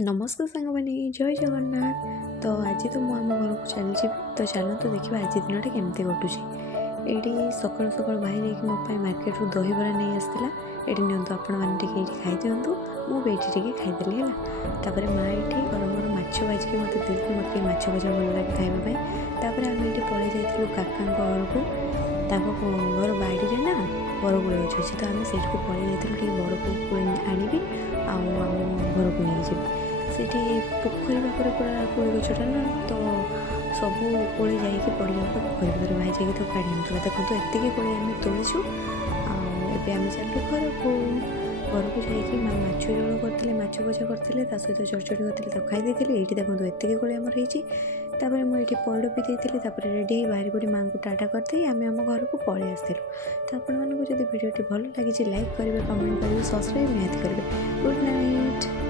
नमस्कार सांगमाने जय जगन्नाथ। तो आज तो मुझे आम घर को चलची तो चलते देखा आज दिन केमती कटुची। ये सका सका भाई जाकि मोपाई मार्केट रू दहीबरा नहीं आसला। ये नियंतु आपण मैंने खाई दिंतु मुझे खाईदेली है। तापर माँ ये गरम गरम माछ भाजिक मत देती मत माछ भजा भल लगे खावाई। आम ये पलि जाइलु काका घर को घर बाड़ी ना बरकूल गच अच्छी तो आम से पलि जाइलु बरकूल आनी आम घर को नहीं जाए सेठी पोखरी पाखे पूरा कोल गछटा ना तो सब कोले जाइए पड़ जाता पोखरी पाखे भाई जाइए तो काढ़ी आनुला देखो एतिक कोले आम तोड़ीचु आम चलू घर को जाइए माँ माछ झोल करते माछ भजा करते सहित चरचड़ी करते खाई ये देखो एतिक कोले आमर होपर मुझे पइड पी देती रेडी बाहर पड़ी माँ को टाटा करते आम आम घर को पलि आसलु। तो आपको जब भिडियो भल लगी लाइक करेंगे कमेंट करेंगे सब्सक्राइब निहाती करेंगे। Good night.